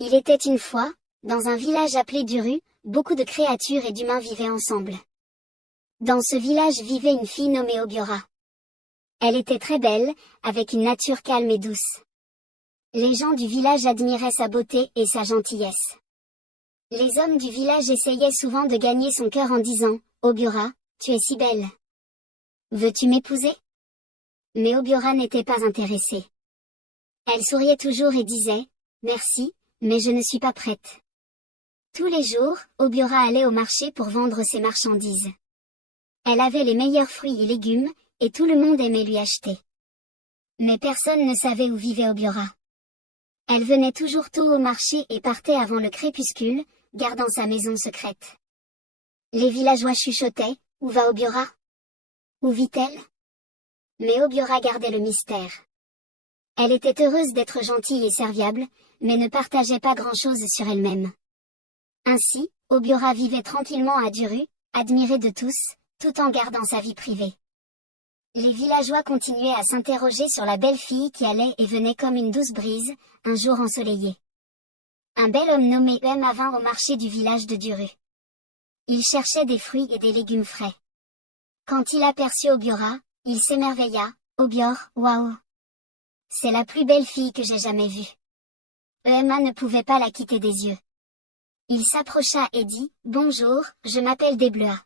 Il était une fois, dans un village appelé Duru, beaucoup de créatures et d'humains vivaient ensemble. Dans ce village vivait une fille nommée Obiora. Elle était très belle, avec une nature calme et douce. Les gens du village admiraient sa beauté et sa gentillesse. Les hommes du village essayaient souvent de gagner son cœur en disant « Obiora, tu es si belle. Veux-tu m'épouser ?» Mais Obiora n'était pas intéressée. Elle souriait toujours et disait « Merci, mais je ne suis pas prête. » Tous les jours, Obiora allait au marché pour vendre ses marchandises. Elle avait les meilleurs fruits et légumes, et tout le monde aimait lui acheter. Mais personne ne savait où vivait Obiora. Elle venait toujours tôt au marché et partait avant le crépuscule, gardant sa maison secrète. Les villageois chuchotaient « Où va Obiora? Où vit-elle ?» Mais Obiora gardait le mystère. Elle était heureuse d'être gentille et serviable, mais ne partageait pas grand-chose sur elle-même. Ainsi, Obiora vivait tranquillement à Duru, admirée de tous, tout en gardant sa vie privée. Les villageois continuaient à s'interroger sur la belle fille qui allait et venait comme une douce brise, un jour ensoleillé. Un bel homme nommé Uema vint au marché du village de Duru. Il cherchait des fruits et des légumes frais. Quand il aperçut Obiora, il s'émerveilla. « Obior, waouh! C'est la plus belle fille que j'ai jamais vue. » Uema ne pouvait pas la quitter des yeux. Il s'approcha et dit « Bonjour, je m'appelle Deblua.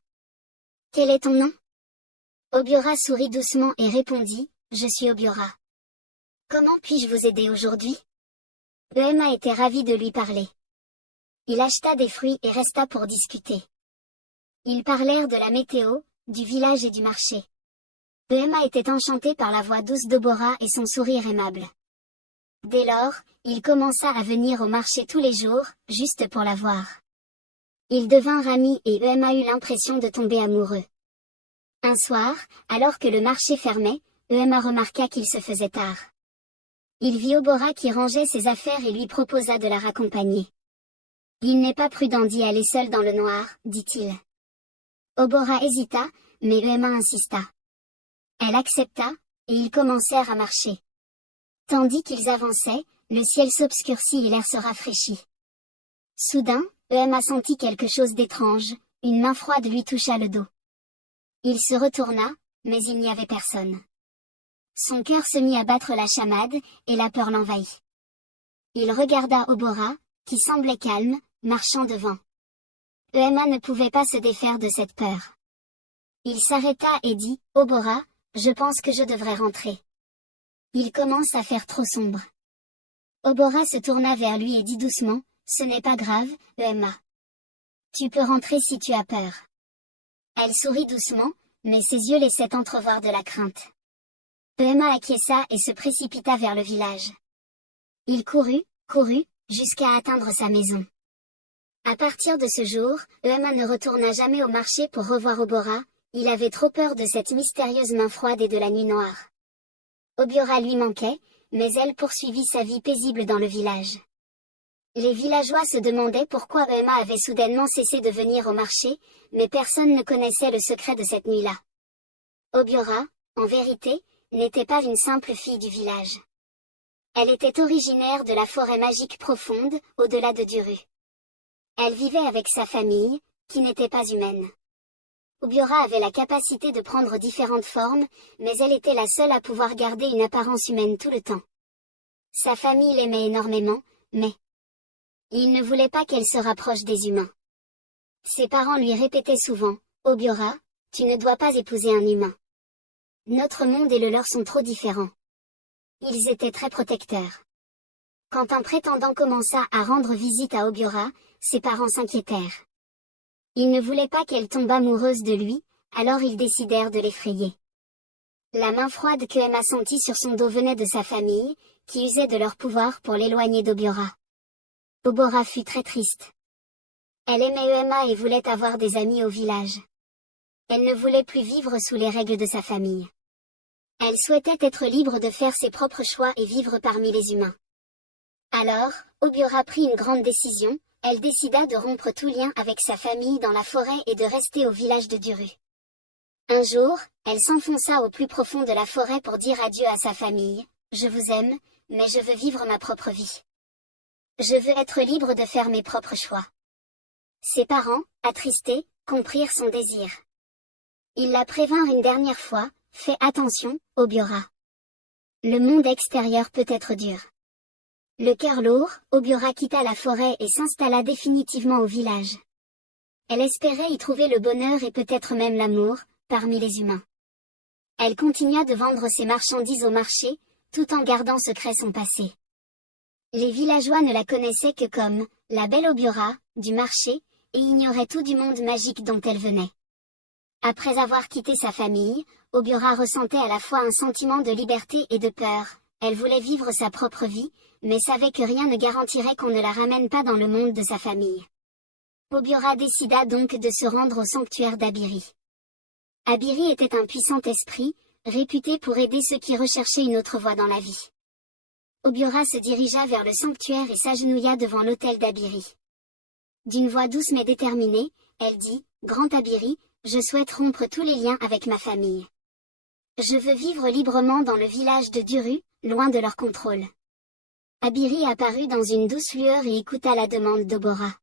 Quel est ton nom ?» Obiora sourit doucement et répondit « Je suis Obiora. Comment puis-je vous aider aujourd'hui ?» Uema était ravi de lui parler. Il acheta des fruits et resta pour discuter. Ils parlèrent de la météo, du village et du marché. Uema était enchanté par la voix douce d'Obora et son sourire aimable. Dès lors, il commença à venir au marché tous les jours, juste pour la voir. Ils devinrent amis et Uema eut l'impression de tomber amoureux. Un soir, alors que le marché fermait, Uema remarqua qu'il se faisait tard. Il vit Obora qui rangeait ses affaires et lui proposa de la raccompagner. « Il n'est pas prudent d'y aller seul dans le noir, dit-il. » Obora hésita, mais Uema insista. Elle accepta, et ils commencèrent à marcher. Tandis qu'ils avançaient, le ciel s'obscurcit et l'air se rafraîchit. Soudain, Uema sentit quelque chose d'étrange, une main froide lui toucha le dos. Il se retourna, mais il n'y avait personne. Son cœur se mit à battre la chamade, et la peur l'envahit. Il regarda Obora, qui semblait calme, marchant devant. Uema ne pouvait pas se défaire de cette peur. Il s'arrêta et dit « Obora, je pense que je devrais rentrer. Il commence à faire trop sombre. » Obora se tourna vers lui et dit doucement « Ce n'est pas grave, Uema. Tu peux rentrer si tu as peur. » Elle sourit doucement, mais ses yeux laissaient entrevoir de la crainte. Uema acquiesça et se précipita vers le village. Il courut, jusqu'à atteindre sa maison. À partir de ce jour, Uema ne retourna jamais au marché pour revoir Obora, il avait trop peur de cette mystérieuse main froide et de la nuit noire. Obiora lui manquait, mais elle poursuivit sa vie paisible dans le village. Les villageois se demandaient pourquoi Uema avait soudainement cessé de venir au marché, mais personne ne connaissait le secret de cette nuit-là. Obiora, en vérité, n'était pas une simple fille du village. Elle était originaire de la forêt magique profonde, au-delà de Duru. Elle vivait avec sa famille, qui n'était pas humaine. Obiora avait la capacité de prendre différentes formes, mais elle était la seule à pouvoir garder une apparence humaine tout le temps. Sa famille l'aimait énormément, mais il ne voulait pas qu'elle se rapproche des humains. Ses parents lui répétaient souvent « Obiora, tu ne dois pas épouser un humain. Notre monde et le leur sont trop différents. » Ils étaient très protecteurs. Quand un prétendant commença à rendre visite à Obiora, ses parents s'inquiétèrent. Ils ne voulaient pas qu'elle tombe amoureuse de lui, alors ils décidèrent de l'effrayer. La main froide que Emma sentit sur son dos venait de sa famille, qui usait de leur pouvoir pour l'éloigner d'Obiora. Obora fut très triste. Elle aimait Emma et voulait avoir des amis au village. Elle ne voulait plus vivre sous les règles de sa famille. Elle souhaitait être libre de faire ses propres choix et vivre parmi les humains. Alors, Obiora prit une grande décision, elle décida de rompre tout lien avec sa famille dans la forêt et de rester au village de Duru. Un jour, elle s'enfonça au plus profond de la forêt pour dire adieu à sa famille. « Je vous aime, mais je veux vivre ma propre vie. Je veux être libre de faire mes propres choix. Ses parents, attristés, comprirent son désir. Ils la prévinrent une dernière fois, fais attention, Obiora. Le monde extérieur peut être dur. Le cœur lourd, Obiora quitta la forêt et s'installa définitivement au village. Elle espérait y trouver le bonheur et peut-être même l'amour, parmi les humains. Elle continua de vendre ses marchandises au marché, tout en gardant secret son passé. Les villageois ne la connaissaient que comme la belle Obiora du marché, et ignoraient tout du monde magique dont elle venait. Après avoir quitté sa famille, Obiora ressentait à la fois un sentiment de liberté et de peur. Elle voulait vivre sa propre vie, mais savait que rien ne garantirait qu'on ne la ramène pas dans le monde de sa famille. Obiora décida donc de se rendre au sanctuaire d'Abiri. Abiri était un puissant esprit, réputé pour aider ceux qui recherchaient une autre voie dans la vie. Obiora se dirigea vers le sanctuaire et s'agenouilla devant l'autel d'Abiri. D'une voix douce mais déterminée, elle dit, « Grand Abiri, je souhaite rompre tous les liens avec ma famille. Je veux vivre librement dans le village de Duru, loin de leur contrôle. » Abiri apparut dans une douce lueur et écouta la demande d'Obora.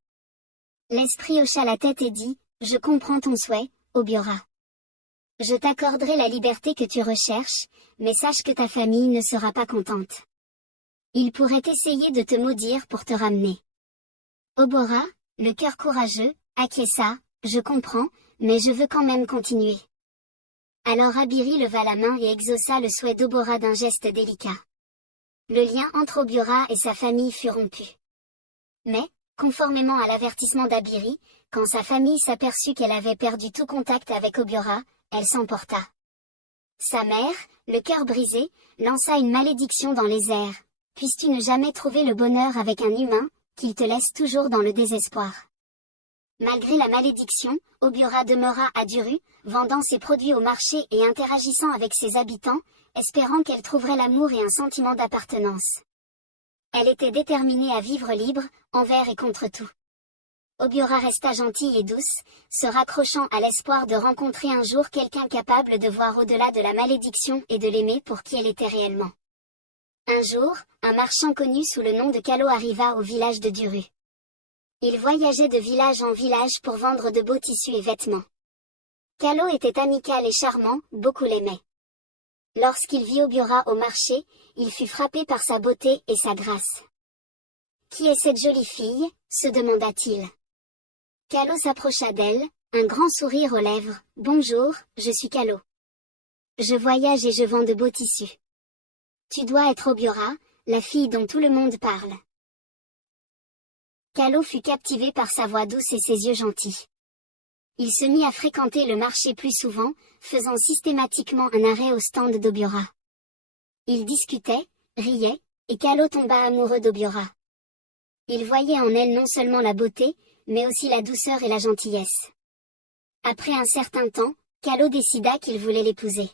L'esprit hocha la tête et dit, « Je comprends ton souhait, Obiora. Je t'accorderai la liberté que tu recherches, mais sache que ta famille ne sera pas contente. Ils pourraient essayer de te maudire pour te ramener. » Obora, le cœur courageux, acquiesça, « Je comprends, mais je veux quand même continuer. » Alors Abiri leva la main et exauça le souhait d'Obora d'un geste délicat. Le lien entre Obiora et sa famille fut rompu. Mais, conformément à l'avertissement d'Abiri, quand sa famille s'aperçut qu'elle avait perdu tout contact avec Obiora, elle s'emporta. Sa mère, le cœur brisé, lança une malédiction dans les airs. « Puisses-tu ne jamais trouver le bonheur avec un humain, qu'il te laisse toujours dans le désespoir. » Malgré la malédiction, Obiora demeura à Duru, vendant ses produits au marché et interagissant avec ses habitants, espérant qu'elle trouverait l'amour et un sentiment d'appartenance. Elle était déterminée à vivre libre, envers et contre tout. Obiora resta gentille et douce, se raccrochant à l'espoir de rencontrer un jour quelqu'un capable de voir au-delà de la malédiction et de l'aimer pour qui elle était réellement. Un jour, un marchand connu sous le nom de Kalo arriva au village de Duru. Il voyageait de village en village pour vendre de beaux tissus et vêtements. Kalo était amical et charmant, beaucoup l'aimaient. Lorsqu'il vit Obiora au marché, il fut frappé par sa beauté et sa grâce. « Qui est cette jolie fille ?» se demanda-t-il. Kalo s'approcha d'elle, un grand sourire aux lèvres. « Bonjour, je suis Kalo. Je voyage et je vends de beaux tissus. Tu dois être Obiora, la fille dont tout le monde parle. » Kalo fut captivé par sa voix douce et ses yeux gentils. Il se mit à fréquenter le marché plus souvent, faisant systématiquement un arrêt au stand d'Obiora. Ils discutaient, riaient, et Kalo tomba amoureux d'Obiora. Il voyait en elle non seulement la beauté, mais aussi la douceur et la gentillesse. Après un certain temps, Kalo décida qu'il voulait l'épouser.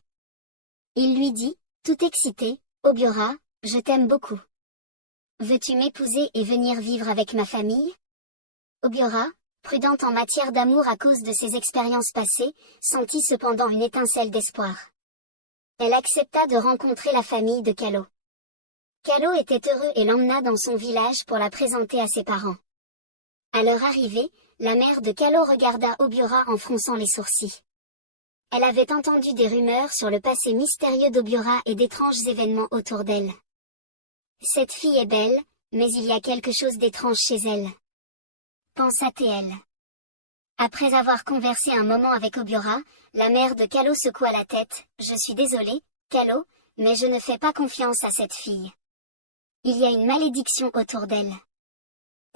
Il lui dit, tout excité, « Obiora, je t'aime beaucoup. Veux-tu m'épouser et venir vivre avec ma famille ?» Obiora, prudente en matière d'amour à cause de ses expériences passées, sentit cependant une étincelle d'espoir. Elle accepta de rencontrer la famille de Kalo. Kalo était heureux et l'emmena dans son village pour la présenter à ses parents. À leur arrivée, la mère de Kalo regarda Obiora en fronçant les sourcils. Elle avait entendu des rumeurs sur le passé mystérieux d'Obiora et d'étranges événements autour d'elle. Cette fille est belle, mais il y a quelque chose d'étrange chez elle. Pensa-t-elle. Après avoir conversé un moment avec Obiora, la mère de Kalo secoua la tête. « Je suis désolée, Kalo, mais je ne fais pas confiance à cette fille. Il y a une malédiction autour d'elle.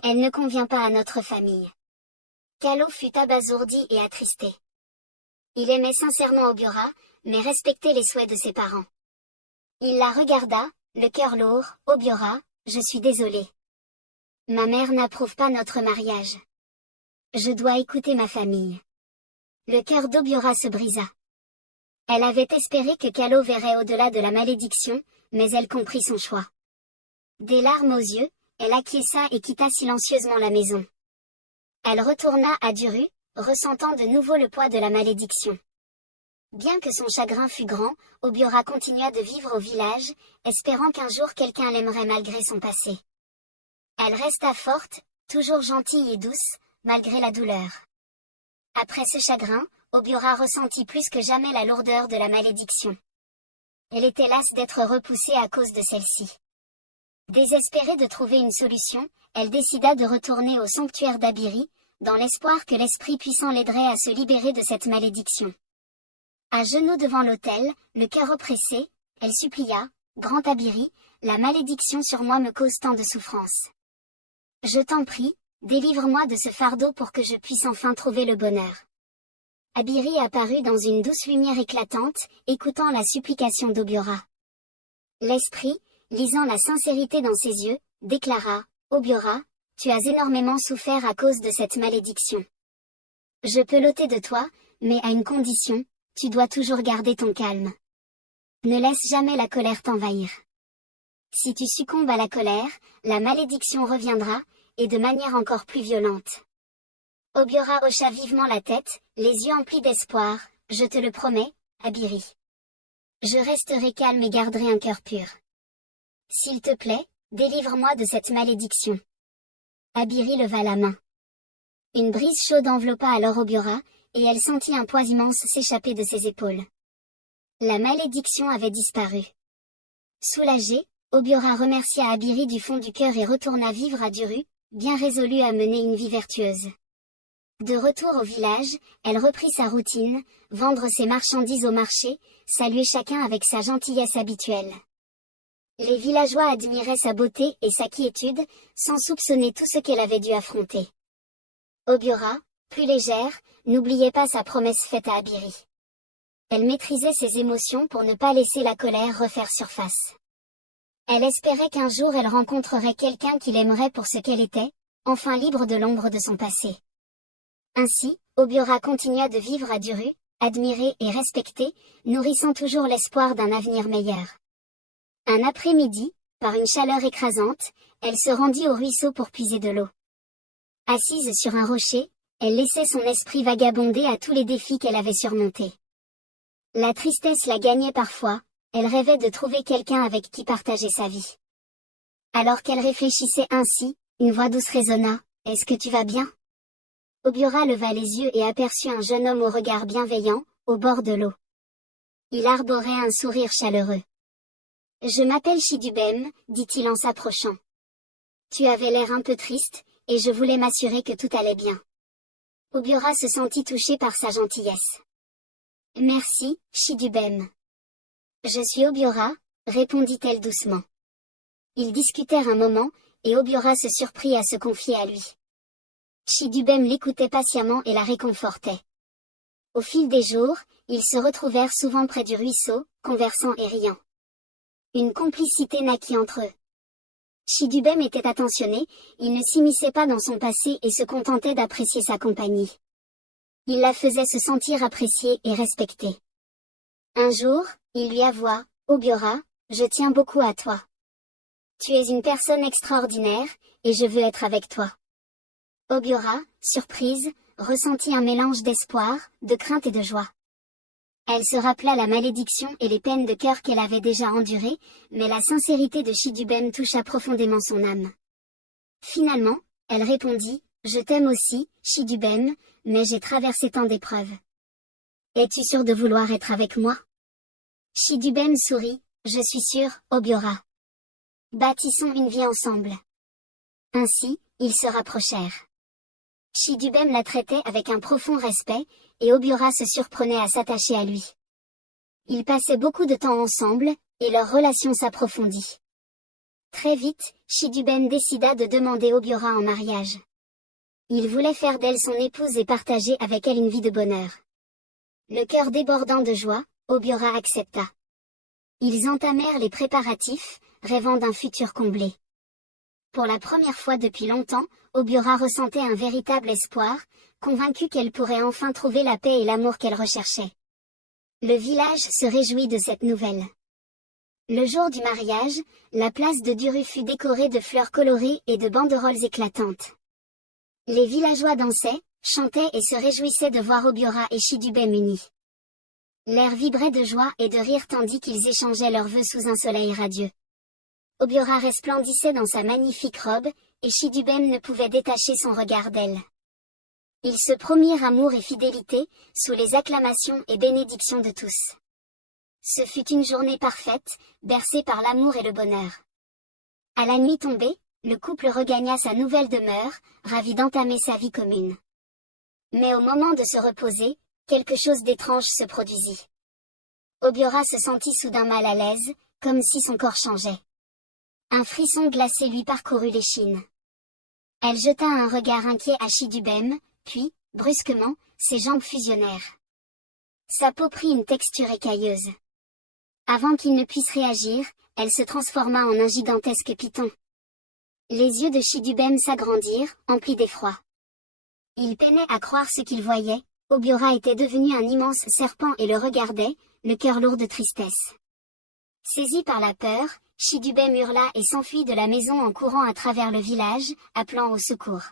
Elle ne convient pas à notre famille. » Kalo fut abasourdi et attristé. Il aimait sincèrement Obiora, mais respectait les souhaits de ses parents. Il la regarda, le cœur lourd. « Obiora, je suis désolé. Ma mère n'approuve pas notre mariage. Je dois écouter ma famille. » Le cœur d'Obiora se brisa. Elle avait espéré que Kalo verrait au-delà de la malédiction, mais elle comprit son choix. Des larmes aux yeux, elle acquiesça et quitta silencieusement la maison. Elle retourna à Duru, ressentant de nouveau le poids de la malédiction. Bien que son chagrin fût grand, Obiora continua de vivre au village, espérant qu'un jour quelqu'un l'aimerait malgré son passé. Elle resta forte, toujours gentille et douce, malgré la douleur. Après ce chagrin, Obiora ressentit plus que jamais la lourdeur de la malédiction. Elle était lasse d'être repoussée à cause de celle-ci. Désespérée de trouver une solution, elle décida de retourner au sanctuaire d'Abiri, dans l'espoir que l'Esprit puissant l'aiderait à se libérer de cette malédiction. À genoux devant l'autel, le cœur oppressé, elle supplia, « Grand Abiri, la malédiction sur moi me cause tant de souffrance. Je t'en prie, délivre-moi de ce fardeau pour que je puisse enfin trouver le bonheur. » Abiri apparut dans une douce lumière éclatante, écoutant la supplication d'Obiora. L'Esprit, lisant la sincérité dans ses yeux, déclara, « Obiora, tu as énormément souffert à cause de cette malédiction. Je peux l'ôter de toi, mais à une condition, tu dois toujours garder ton calme. Ne laisse jamais la colère t'envahir. Si tu succombes à la colère, la malédiction reviendra, et de manière encore plus violente. » Obiora hocha vivement la tête, les yeux emplis d'espoir, « Je te le promets, Abiri. Je resterai calme et garderai un cœur pur. S'il te plaît, délivre-moi de cette malédiction. » Abiri leva la main. Une brise chaude enveloppa alors Obiora, et elle sentit un poids immense s'échapper de ses épaules. La malédiction avait disparu. Soulagée, Obiora remercia Abiri du fond du cœur et retourna vivre à Duru, bien résolue à mener une vie vertueuse. De retour au village, elle reprit sa routine, vendre ses marchandises au marché, saluer chacun avec sa gentillesse habituelle. Les villageois admiraient sa beauté et sa quiétude, sans soupçonner tout ce qu'elle avait dû affronter. Obiora, plus légère, n'oubliait pas sa promesse faite à Abiri. Elle maîtrisait ses émotions pour ne pas laisser la colère refaire surface. Elle espérait qu'un jour elle rencontrerait quelqu'un qui l'aimerait pour ce qu'elle était, enfin libre de l'ombre de son passé. Ainsi, Obiora continua de vivre à Duru, admirée et respectée, nourrissant toujours l'espoir d'un avenir meilleur. Un après-midi, par une chaleur écrasante, elle se rendit au ruisseau pour puiser de l'eau. Assise sur un rocher, elle laissait son esprit vagabonder à tous les défis qu'elle avait surmontés. La tristesse la gagnait parfois, elle rêvait de trouver quelqu'un avec qui partager sa vie. Alors qu'elle réfléchissait ainsi, une voix douce résonna, « Est-ce que tu vas bien ?» Obiora leva les yeux et aperçut un jeune homme au regard bienveillant, au bord de l'eau. Il arborait un sourire chaleureux. « Je m'appelle Chidubem, dit-il en s'approchant. Tu avais l'air un peu triste, et je voulais m'assurer que tout allait bien. » Obiora se sentit touchée par sa gentillesse. « Merci, Chidubem. »« Je suis Obiora, » répondit-elle doucement. Ils discutèrent un moment, et Obiora se surprit à se confier à lui. Chidubem l'écoutait patiemment et la réconfortait. Au fil des jours, ils se retrouvèrent souvent près du ruisseau, conversant et riant. Une complicité naquit entre eux. Chidubem était attentionné, il ne s'immisçait pas dans son passé et se contentait d'apprécier sa compagnie. Il la faisait se sentir appréciée et respectée. Un jour, il lui avoua, « Obiora, je tiens beaucoup à toi. Tu es une personne extraordinaire, et je veux être avec toi. » Obiora, surprise, ressentit un mélange d'espoir, de crainte et de joie. Elle se rappela la malédiction et les peines de cœur qu'elle avait déjà endurées, mais la sincérité de Chidubem toucha profondément son âme. Finalement, elle répondit, « Je t'aime aussi, Chidubem, mais j'ai traversé tant d'épreuves. Es-tu sûr de vouloir être avec moi ?» Chidubem sourit, « Je suis sûr, Obiora. Bâtissons une vie ensemble. » Ainsi, ils se rapprochèrent. Chidubem la traitait avec un profond respect, et Obiora se surprenait à s'attacher à lui. Ils passaient beaucoup de temps ensemble, et leur relation s'approfondit. Très vite, Chidubem décida de demander Obiora en mariage. Il voulait faire d'elle son épouse et partager avec elle une vie de bonheur. Le cœur débordant de joie, Obiora accepta. Ils entamèrent les préparatifs, rêvant d'un futur comblé. Pour la première fois depuis longtemps, Obiora ressentait un véritable espoir, convaincue qu'elle pourrait enfin trouver la paix et l'amour qu'elle recherchait. Le village se réjouit de cette nouvelle. Le jour du mariage, la place de Duru fut décorée de fleurs colorées et de banderoles éclatantes. Les villageois dansaient, chantaient et se réjouissaient de voir Obiora et Chidubem unis. L'air vibrait de joie et de rire tandis qu'ils échangeaient leurs vœux sous un soleil radieux. Obiora resplendissait dans sa magnifique robe, et Shidubem ne pouvait détacher son regard d'elle. Ils se promirent amour et fidélité, sous les acclamations et bénédictions de tous. Ce fut une journée parfaite, bercée par l'amour et le bonheur. À la nuit tombée, le couple regagna sa nouvelle demeure, ravi d'entamer sa vie commune. Mais au moment de se reposer, quelque chose d'étrange se produisit. Obiora se sentit soudain mal à l'aise, comme si son corps changeait. Un frisson glacé lui parcourut l'échine. Elle jeta un regard inquiet à Shidubem, puis, brusquement, ses jambes fusionnèrent. Sa peau prit une texture écailleuse. Avant qu'il ne puisse réagir, elle se transforma en un gigantesque python. Les yeux de Shidubem s'agrandirent, emplis d'effroi. Il peinait à croire ce qu'il voyait, Obiora était devenu un immense serpent et le regardait, le cœur lourd de tristesse. Saisi par la peur, Shidubem hurla et s'enfuit de la maison en courant à travers le village, appelant au secours.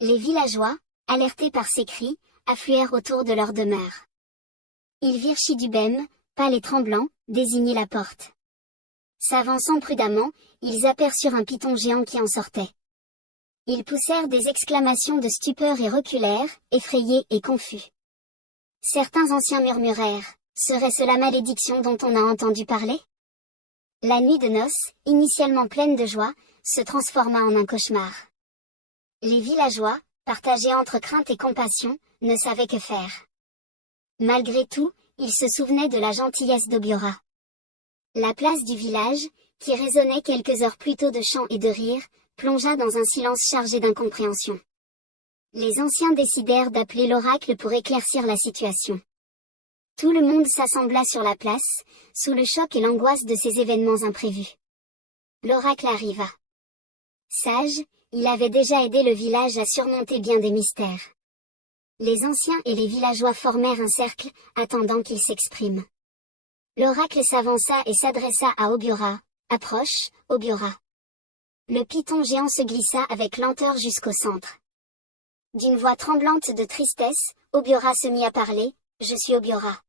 Les villageois, alertés par ses cris, affluèrent autour de leur demeure. Ils virent Shidubem, pâle et tremblant, désigner la porte. S'avançant prudemment, ils aperçurent un python géant qui en sortait. Ils poussèrent des exclamations de stupeur et reculèrent, effrayés et confus. Certains anciens murmurèrent, « Serait-ce la malédiction dont on a entendu parler ?» La nuit de noces, initialement pleine de joie, se transforma en un cauchemar. Les villageois, partagés entre crainte et compassion, ne savaient que faire. Malgré tout, ils se souvenaient de la gentillesse d'Obiora. La place du village, qui résonnait quelques heures plus tôt de chants et de rires, plongea dans un silence chargé d'incompréhension. Les anciens décidèrent d'appeler l'oracle pour éclaircir la situation. Tout le monde s'assembla sur la place, sous le choc et l'angoisse de ces événements imprévus. L'oracle arriva. Sage, il avait déjà aidé le village à surmonter bien des mystères. Les anciens et les villageois formèrent un cercle, attendant qu'il s'exprime. L'oracle s'avança et s'adressa à Obiora. « Approche, Obiora. » Le python géant se glissa avec lenteur jusqu'au centre. D'une voix tremblante de tristesse, Obiora se mit à parler. « Je suis Obiora.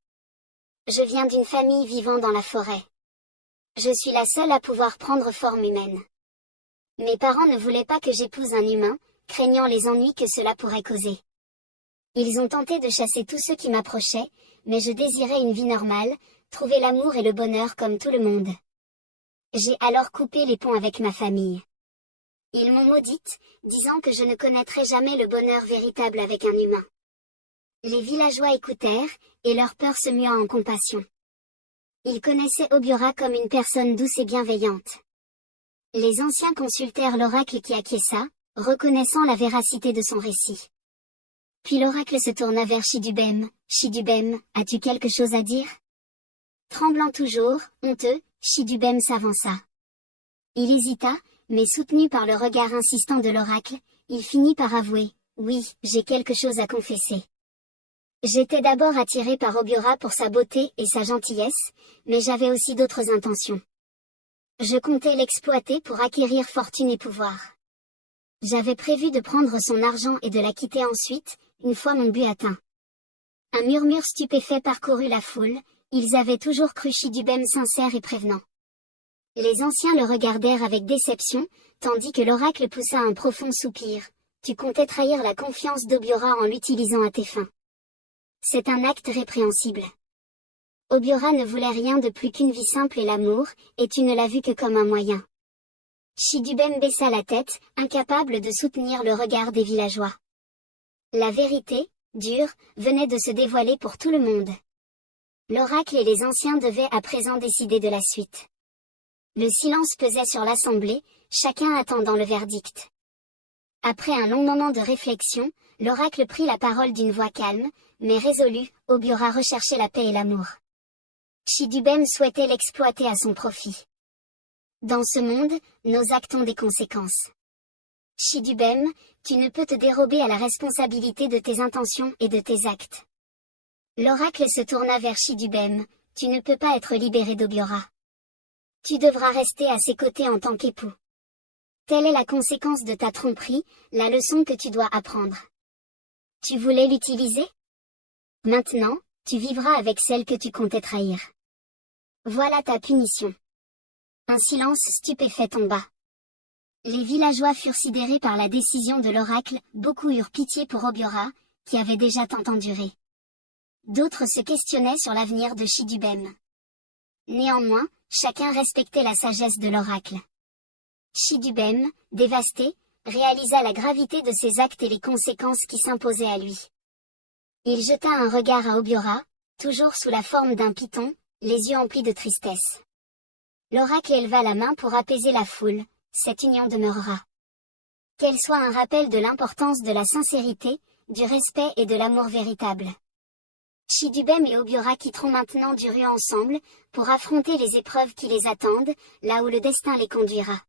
Je viens d'une famille vivant dans la forêt. Je suis la seule à pouvoir prendre forme humaine. Mes parents ne voulaient pas que j'épouse un humain, craignant les ennuis que cela pourrait causer. Ils ont tenté de chasser tous ceux qui m'approchaient, mais je désirais une vie normale, trouver l'amour et le bonheur comme tout le monde. J'ai alors coupé les ponts avec ma famille. Ils m'ont maudite, disant que je ne connaîtrais jamais le bonheur véritable avec un humain. » Les villageois écoutèrent, et leur peur se mua en compassion. Ils connaissaient Obiora comme une personne douce et bienveillante. Les anciens consultèrent l'oracle qui acquiesça, reconnaissant la véracité de son récit. Puis l'oracle se tourna vers Shidubem. « Shidubem, as-tu quelque chose à dire ?» Tremblant toujours, honteux, Shidubem s'avança. Il hésita, mais soutenu par le regard insistant de l'oracle, il finit par avouer « Oui, j'ai quelque chose à confesser. J'étais d'abord attiré par Obiora pour sa beauté et sa gentillesse, mais j'avais aussi d'autres intentions. Je comptais l'exploiter pour acquérir fortune et pouvoir. J'avais prévu de prendre son argent et de la quitter ensuite, une fois mon but atteint. » Un murmure stupéfait parcourut la foule, ils avaient toujours cru Shidubem sincère et prévenant. Les anciens le regardèrent avec déception, tandis que l'oracle poussa un profond soupir. « Tu comptais trahir la confiance d'Obiora en l'utilisant à tes fins. C'est un acte répréhensible. Obiora ne voulait rien de plus qu'une vie simple et l'amour, et tu ne l'as vu que comme un moyen. » Shidubem baissa la tête, incapable de soutenir le regard des villageois. La vérité, dure, venait de se dévoiler pour tout le monde. L'oracle et les anciens devaient à présent décider de la suite. Le silence pesait sur l'assemblée, chacun attendant le verdict. Après un long moment de réflexion, l'oracle prit la parole d'une voix calme, mais résolue. Obiora recherchait la paix et l'amour. Shidubem souhaitait l'exploiter à son profit. Dans ce monde, nos actes ont des conséquences. Shidubem, tu ne peux te dérober à la responsabilité de tes intentions et de tes actes. L'oracle se tourna vers Shidubem. Tu ne peux pas être libéré d'Obiora. Tu devras rester à ses côtés en tant qu'époux. Telle est la conséquence de ta tromperie, la leçon que tu dois apprendre. Tu voulais l'utiliser? Maintenant, tu vivras avec celle que tu comptais trahir. Voilà ta punition. Un silence stupéfait tomba. Les villageois furent sidérés par la décision de l'oracle, beaucoup eurent pitié pour Obiora, qui avait déjà tant enduré. D'autres se questionnaient sur l'avenir de Chidubem. Néanmoins, chacun respectait la sagesse de l'oracle. Chidubem, dévasté, réalisa la gravité de ses actes et les conséquences qui s'imposaient à lui. Il jeta un regard à Obiora, toujours sous la forme d'un python, les yeux emplis de tristesse. L'oracle éleva la main pour apaiser la foule, cette union demeurera. Qu'elle soit un rappel de l'importance de la sincérité, du respect et de l'amour véritable. Chidubem et Obiora quitteront maintenant Duru ensemble, pour affronter les épreuves qui les attendent, là où le destin les conduira.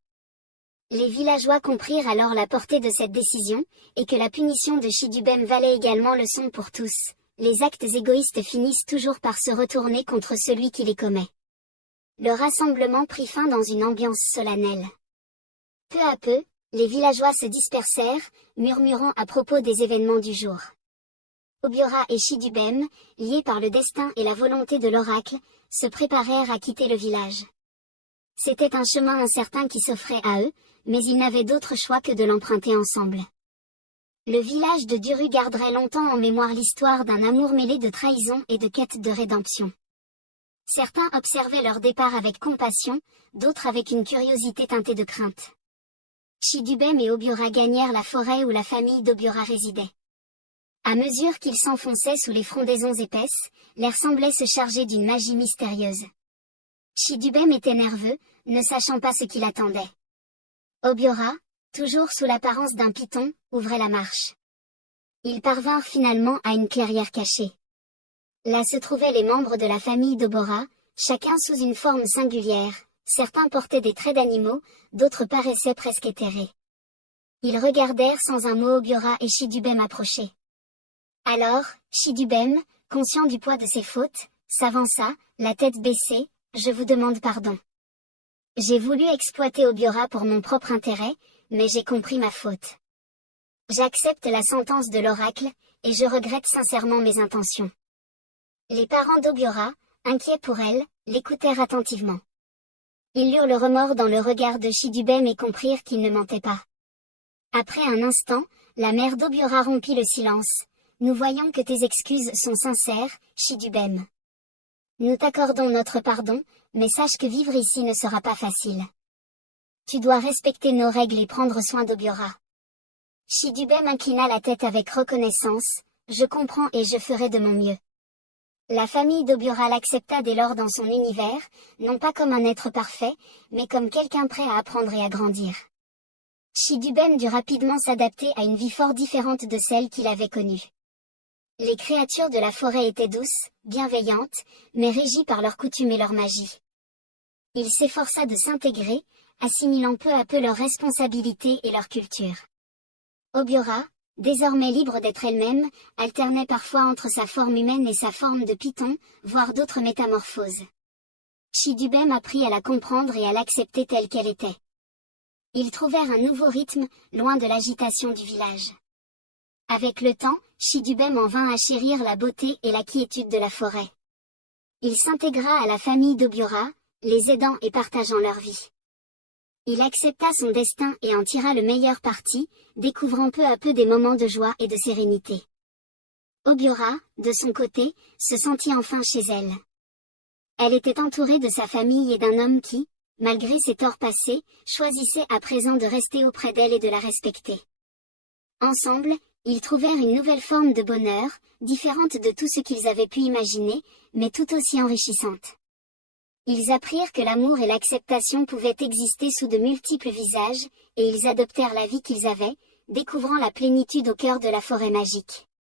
Les villageois comprirent alors la portée de cette décision, et que la punition de Chidubem valait également leçon pour tous. Les actes égoïstes finissent toujours par se retourner contre celui qui les commet. Le rassemblement prit fin dans une ambiance solennelle. Peu à peu, les villageois se dispersèrent, murmurant à propos des événements du jour. Obiora et Chidubem, liés par le destin et la volonté de l'oracle, se préparèrent à quitter le village. C'était un chemin incertain qui s'offrait à eux, mais ils n'avaient d'autre choix que de l'emprunter ensemble. Le village de Duru garderait longtemps en mémoire l'histoire d'un amour mêlé de trahison et de quête de rédemption. Certains observaient leur départ avec compassion, d'autres avec une curiosité teintée de crainte. Chidubem et Obiora gagnèrent la forêt où la famille d'Obiora résidait. À mesure qu'ils s'enfonçaient sous les frondaisons épaisses, l'air semblait se charger d'une magie mystérieuse. Chidubem était nerveux, ne sachant pas ce qui l'attendait. Obiora, toujours sous l'apparence d'un python, ouvrait la marche. Ils parvinrent finalement à une clairière cachée. Là se trouvaient les membres de la famille d'Obora, chacun sous une forme singulière, certains portaient des traits d'animaux, d'autres paraissaient presque éthérés. Ils regardèrent sans un mot Obiora et Chidubem approcher. Alors, Chidubem, conscient du poids de ses fautes, s'avança, la tête baissée, « Je vous demande pardon. J'ai voulu exploiter Obiora pour mon propre intérêt, mais j'ai compris ma faute. J'accepte la sentence de l'oracle, et je regrette sincèrement mes intentions. » Les parents d'Obiora, inquiets pour elle, l'écoutèrent attentivement. Ils lurent le remords dans le regard de Chidubem et comprirent qu'il ne mentait pas. Après un instant, la mère d'Obiora rompit le silence. « Nous voyons que tes excuses sont sincères, Chidubem. Nous t'accordons notre pardon, mais sache que vivre ici ne sera pas facile. Tu dois respecter nos règles et prendre soin d'Obiora. » Chidubem inclina la tête avec reconnaissance. « Je comprends et je ferai de mon mieux. » La famille d'Obiora l'accepta dès lors dans son univers, non pas comme un être parfait, mais comme quelqu'un prêt à apprendre et à grandir. Chidubem dut rapidement s'adapter à une vie fort différente de celle qu'il avait connue. Les créatures de la forêt étaient douces, bienveillantes, mais régies par leurs coutumes et leur magie. Il s'efforça de s'intégrer, assimilant peu à peu leurs responsabilités et leur culture. Obiora, désormais libre d'être elle-même, alternait parfois entre sa forme humaine et sa forme de python, voire d'autres métamorphoses. Chidubem apprit à la comprendre et à l'accepter telle qu'elle était. Ils trouvèrent un nouveau rythme, loin de l'agitation du village. Avec le temps, Chidubem en vint à chérir la beauté et la quiétude de la forêt. Il s'intégra à la famille d'Obiora, les aidant et partageant leur vie. Il accepta son destin et en tira le meilleur parti, découvrant peu à peu des moments de joie et de sérénité. Obiora, de son côté, se sentit enfin chez elle. Elle était entourée de sa famille et d'un homme qui, malgré ses torts passés, choisissait à présent de rester auprès d'elle et de la respecter. Ensemble, ils trouvèrent une nouvelle forme de bonheur, différente de tout ce qu'ils avaient pu imaginer, mais tout aussi enrichissante. Ils apprirent que l'amour et l'acceptation pouvaient exister sous de multiples visages, et ils adoptèrent la vie qu'ils avaient, découvrant la plénitude au cœur de la forêt magique.